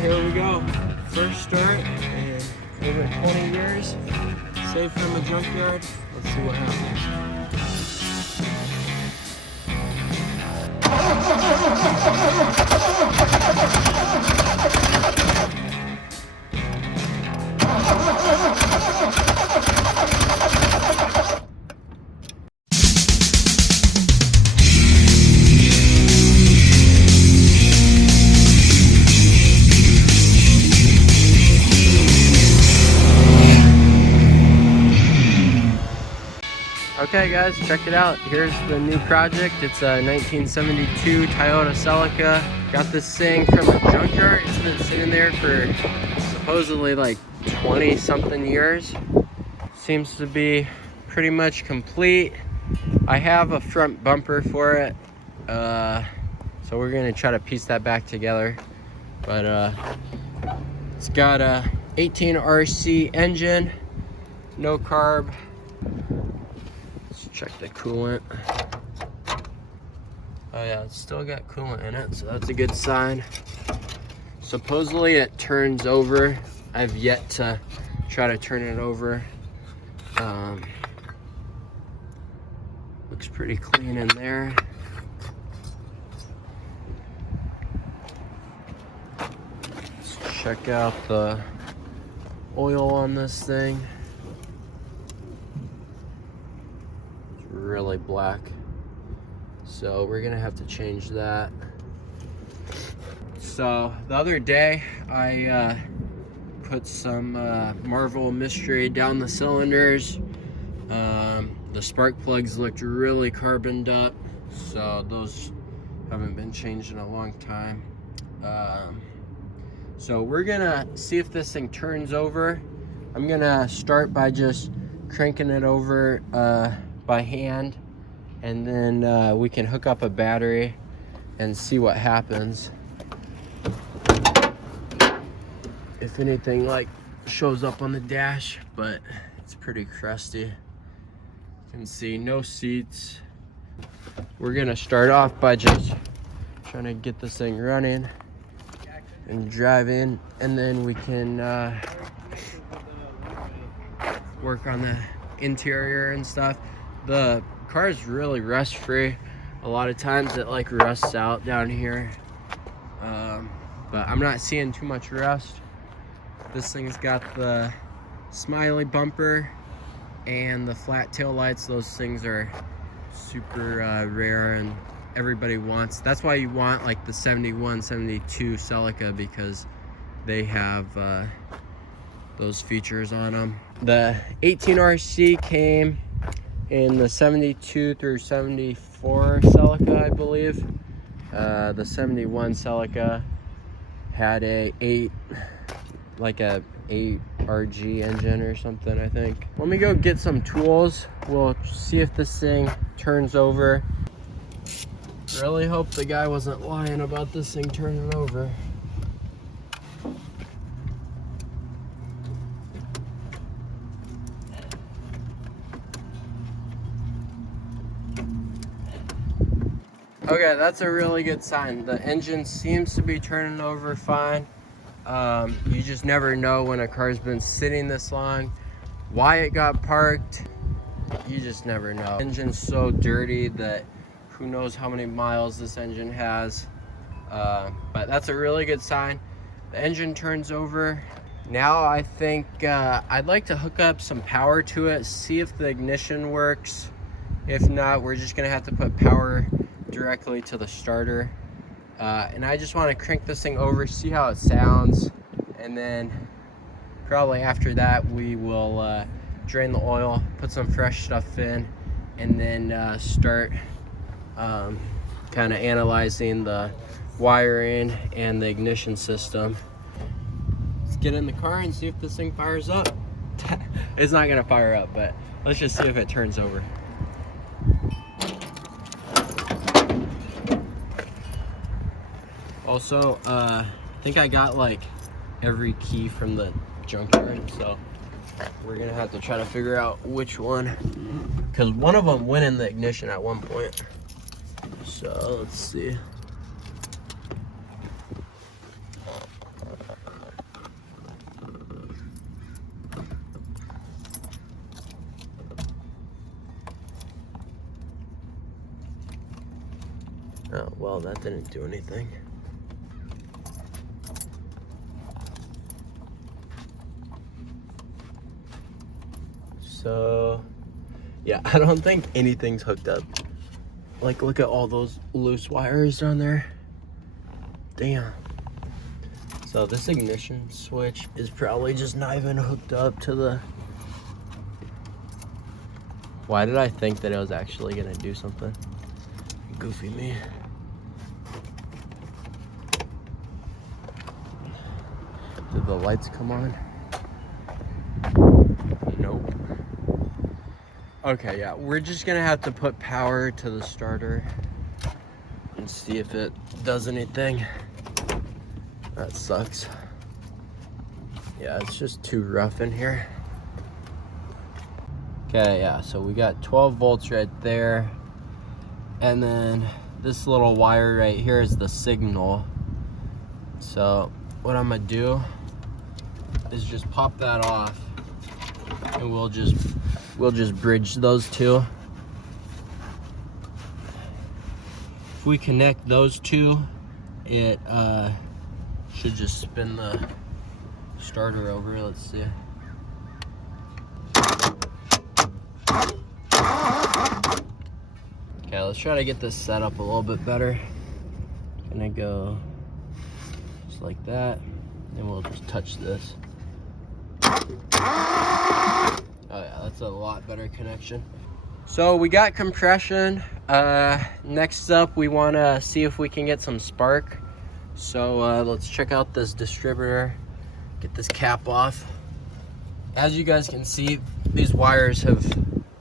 Okay, here we go. First start in over 20 years. Saved from a junkyard. Let's see what happens. Okay guys, check it out. Here's the new project. It's a 1972 Toyota CELICA. Got this thing from a junkyard. It's been sitting there for supposedly like 20 something years. Seems to be pretty much complete. I have a front bumper for it. So we're gonna try to piece that back together. But it's got a 18 RC engine, no carb. Check the coolant. Oh yeah, it's still got coolant in it, so that's a good sign. Supposedly it turns over. I've yet to try to turn it over. Looks pretty clean in there. Let's check out the oil on this thing. Really black, so we're gonna have to change that. So the other day I put some Marvel Mystery down the cylinders. The spark plugs looked really carboned up, so those haven't been changed in a long time. So we're gonna see if this thing turns over. I'm gonna start by just cranking it over by hand, and then we can hook up a battery and see what happens. If anything like shows up on the dash, but it's pretty crusty. You can see no seats. We're gonna start off by just trying to get this thing running and drive in, and then we can work on the interior and stuff. The car is really rust free. A lot of times it like rusts out down here, but I'm not seeing too much rust. This thing's got the smiley bumper and the flat tail lights. Those things are super rare and everybody wants. That's why you want like the 71, 72 Celica, because they have those features on them. The 18 RC came in the 72 through 74 Celica, I believe. The 71 Celica had a 8 RG engine or something, I think. Let me go get some tools. We'll see if this thing turns over. Really hope the guy wasn't lying about this thing turning over. Okay, that's a really good sign. The engine seems to be turning over fine. You just never know when a car's been sitting this long, why it got parked. You just never know. The engine's so dirty that who knows how many miles this engine has. But that's a really good sign. The engine turns over. Now I think I'd like to hook up some power to it, see if the ignition works. If not, we're just gonna have to put power directly to the starter. And I just want to crank this thing over, see how it sounds, and then probably after that we will drain the oil, put some fresh stuff in, and then start kind of analyzing the wiring and the ignition system. Let's get in the car and see if this thing fires up. It's not gonna fire up, but let's just see if it turns over. Also, I think I got like every key from the junkyard, so we're gonna have to try to figure out which one, because one of them went in the ignition at one point. So let's see. Oh, well, that didn't do anything. So, yeah, I don't think anything's hooked up. Like, look at all those loose wires down there. Damn. So this ignition switch is probably just not even hooked up to the... Why did I think that it was actually gonna do something? Goofy me. Did the lights come on? Nope. Okay, yeah, we're just gonna have to put power to the starter and see if it does anything. That sucks. Yeah, it's just too rough in here. Okay, yeah, so we got 12 volts right there. And then this little wire right here is the signal. So what I'm gonna do is just pop that off and we'll just bridge those two. If we connect those two, it should just spin the starter over. Let's see. Okay, let's try to get this set up a little bit better. Gonna go just like that, and we'll just touch this. Oh yeah, that's a lot better connection. So we got compression. Next up, we wanna see if we can get some spark. So let's check out this distributor, get this cap off. As you guys can see, these wires have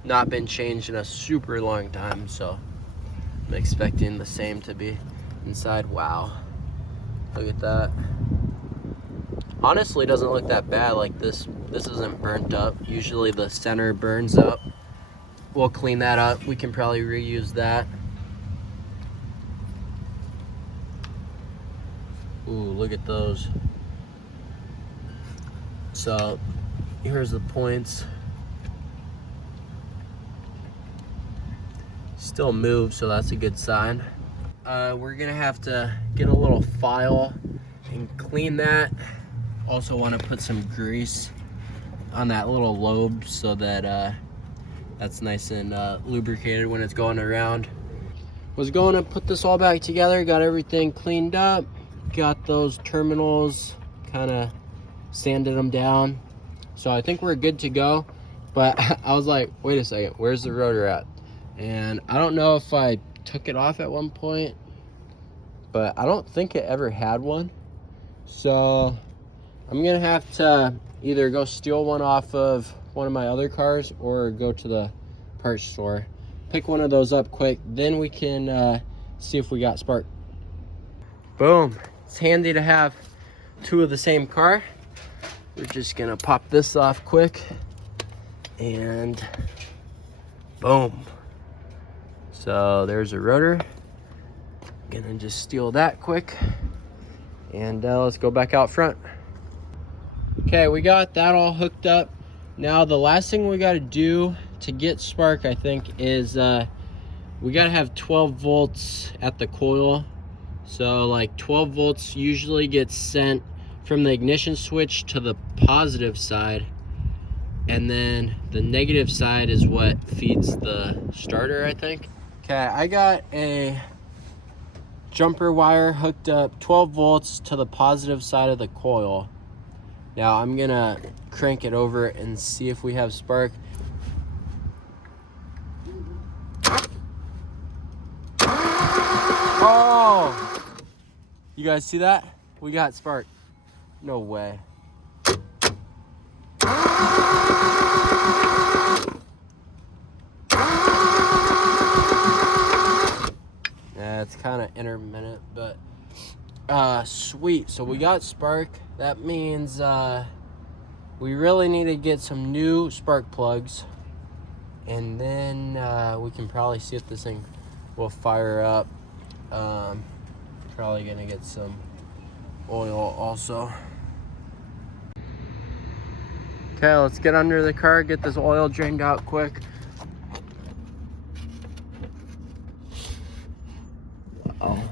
not been changed in a super long time, so I'm expecting the same to be inside. Wow, look at that. Honestly, it doesn't look that bad. Like this isn't burnt up. Usually the center burns up. We'll clean that up. We can probably reuse that. Ooh, look at those. So here's the points. Still move, so that's a good sign. We're gonna have to get a little file and clean that. Also want to put some grease on that little lobe so that that's nice and lubricated when it's going around. Was going to put this all back together, got everything cleaned up, got those terminals, kind of sanded them down. So I think we're good to go, but I was like, wait a second, where's the rotor at? And I don't know if I took it off at one point, but I don't think it ever had one. So I'm gonna have to either go steal one off of one of my other cars or go to the parts store, pick one of those up quick, then we can see if we got spark. Boom. It's handy to have two of the same car. We're just gonna pop this off quick and boom. So there's a rotor. Gonna just steal that quick and let's go back out front. Okay, we got that all hooked up. Now the last thing we got to do to get spark, I think, is we got to have 12 volts at the coil. So like 12 volts usually gets sent from the ignition switch to the positive side, and then the negative side is what feeds the starter, I think. Okay, I got a jumper wire hooked up 12 volts to the positive side of the coil. Now I'm gonna crank it over and see if we have spark. Oh! You guys see that? We got spark. No way. Yeah, it's kind of intermittent, but sweet. So we got spark. That means we really need to get some new spark plugs, and then we can probably see if this thing will fire up. Probably gonna get some oil also. Okay, let's get under the car, get this oil drained out quick. Uh-oh.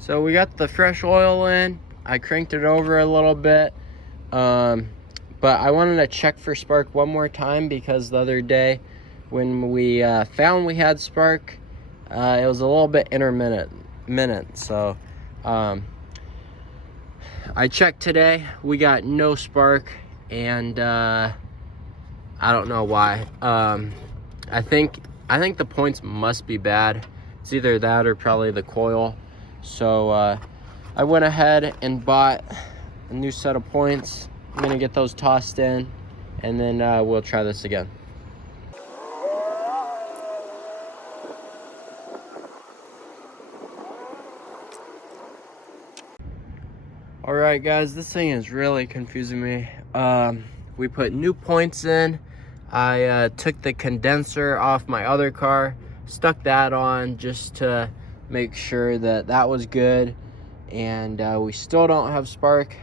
So we got the fresh oil in. I cranked it over a little bit. But I wanted to check for spark one more time because the other day when we found we had spark, it was a little bit intermittent. So I checked today. We got no spark, and I don't know why. I think the points must be bad. It's either that or probably the coil. So I went ahead and bought a new set of points. I'm gonna get those tossed in, and then we'll try this again. All right, guys, this thing is really confusing me. We put new points in. I took the condenser off my other car, stuck that on just to make sure that that was good, and we still don't have spark.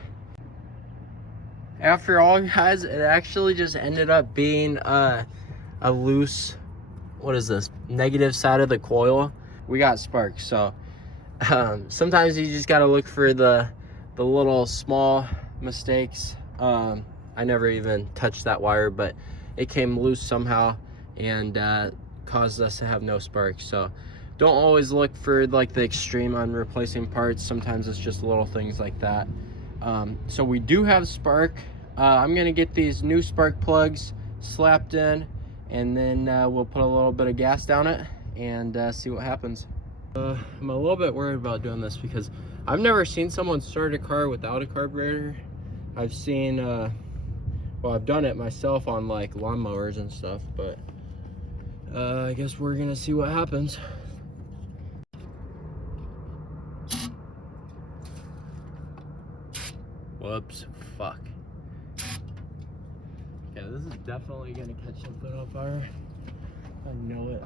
After all, guys, it actually just ended up being a loose, what is this, negative side of the coil. We got spark. So sometimes you just got to look for the little small mistakes. I never even touched that wire, but it came loose somehow and caused us to have no spark. So don't always look for like the extreme on replacing parts. Sometimes it's just little things like that. So we do have spark. I'm gonna get these new spark plugs slapped in, and then we'll put a little bit of gas down it and see what happens. I'm a little bit worried about doing this because I've never seen someone start a car without a carburetor. I've seen, well, I've done it myself on like lawnmowers and stuff, but I guess we're gonna see what happens. Whoops, fuck. Yeah, this is definitely gonna catch something on fire. I know it.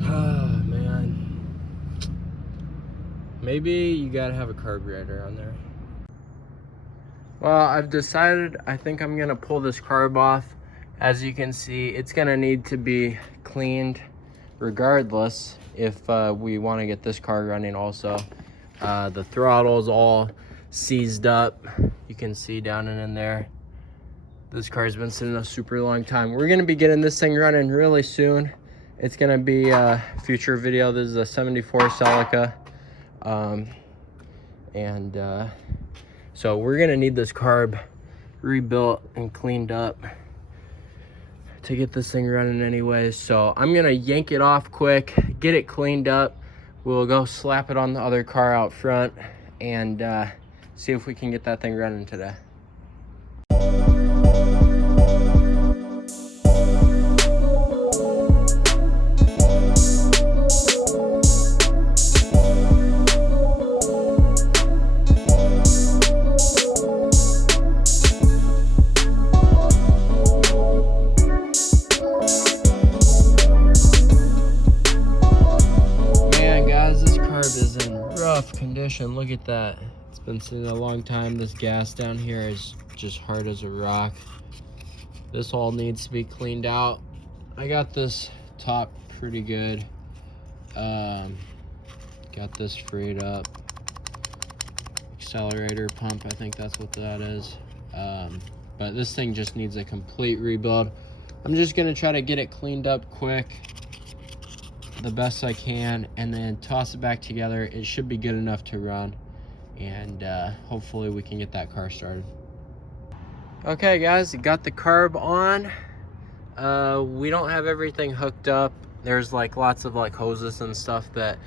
Oh, man. Maybe you gotta have a carburetor on there. Well, I've decided I think I'm gonna pull this carb off. As you can see, it's gonna need to be cleaned regardless if we want to get this car running also. The throttle's all seized up. You can see down and in there. This car's been sitting a super long time. We're gonna be getting this thing running really soon. It's gonna be a future video. This is a 74 Celica. So we're gonna need this carb rebuilt and cleaned up to get this thing running anyways. So I'm gonna yank it off quick, get it cleaned up. We'll go slap it on the other car out front and see if we can get that thing running today. Condition, look at that. It's been sitting a long time. This gas down here is just hard as a rock. This all needs to be cleaned out. I got this top pretty good. Got this freed up. Accelerator pump, I think that's what that is. But this thing just needs a complete rebuild. I'm just gonna try to get it cleaned up quick, the best I can, and then toss it back together. It should be good enough to run, and hopefully we can get that car started. Okay guys, got the carb on. We don't have everything hooked up. There's like lots of like hoses and stuff that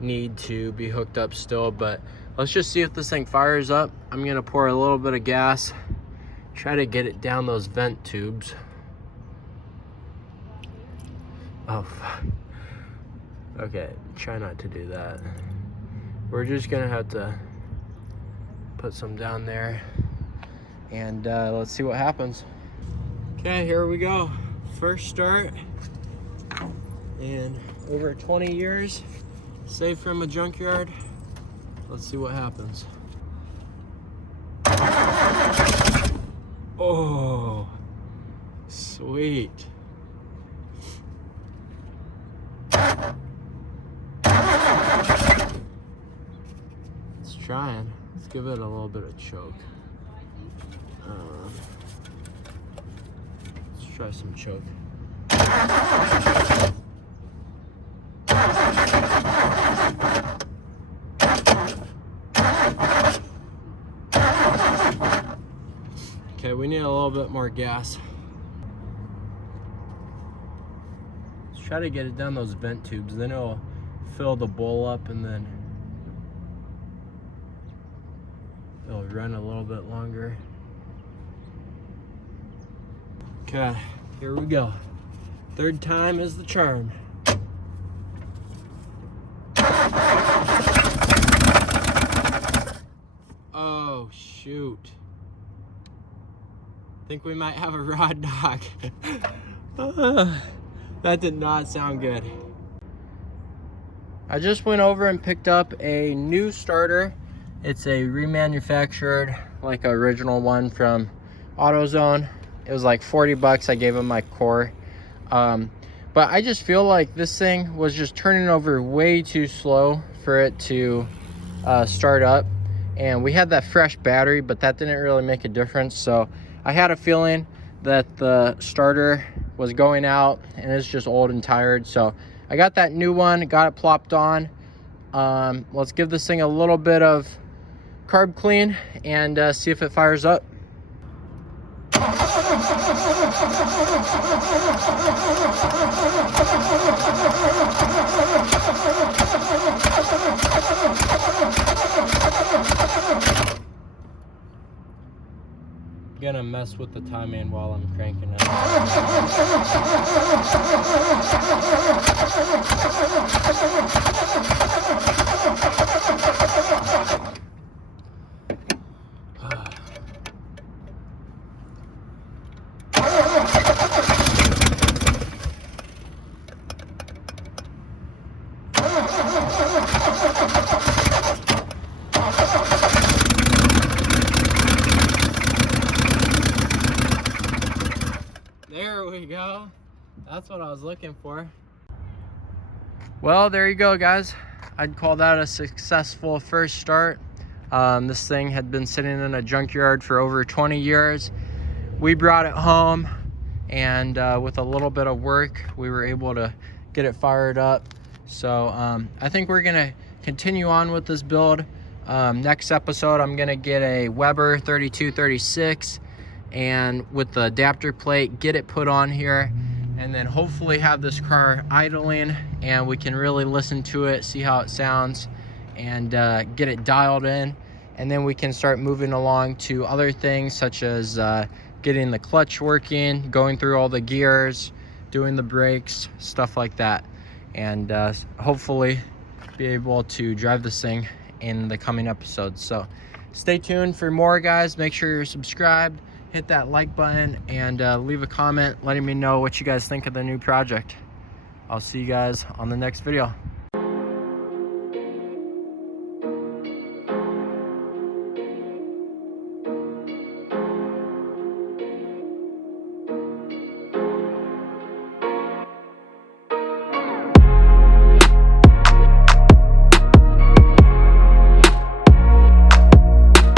need to be hooked up still, but let's just see if this thing fires up. I'm gonna pour a little bit of gas, try to get it down those vent tubes. Oh fuck. Okay, try not to do that. We're just gonna have to put some down there and let's see what happens. Okay, here we go. First start in over 20 years, safe from a junkyard. Let's see what happens. Oh, sweet. It's trying. Let's give it a little bit of choke. Let's try some choke. Okay, we need a little bit more gas. Let's try to get it down those vent tubes, then it'll fill the bowl up and then it'll run a little bit longer. Okay, here we go. Third time is the charm. Oh, shoot. I think we might have a rod knock. That did not sound good. I just went over and picked up a new starter. It's a remanufactured, like original one from AutoZone. It was like 40 bucks. I gave him my core. But I just feel like this thing was just turning over way too slow for it to start up. And we had that fresh battery, but that didn't really make a difference. So I had a feeling that the starter was going out and it's just old and tired. So I got that new one, got it plopped on. Let's give this thing a little bit of carb clean and see if it fires up. Gonna mess with the timing while I'm cranking it. There we go. That's what I was looking for. Well, there you go, guys. I'd call that a successful first start. This thing had been sitting in a junkyard for over 20 years. We brought it home, and with a little bit of work, we were able to get it fired up. So I think we're gonna continue on with this build. Next episode, I'm gonna get a Weber 3236 and with the adapter plate, get it put on here, and then hopefully have this car idling and we can really listen to it, see how it sounds, and get it dialed in. And then we can start moving along to other things such as getting the clutch working, going through all the gears, doing the brakes, stuff like that. And hopefully be able to drive this thing in the coming episodes. So stay tuned for more, guys. Make sure you're subscribed, hit that like button, and leave a comment letting me know what you guys think of the new project. I'll see you guys on the next video.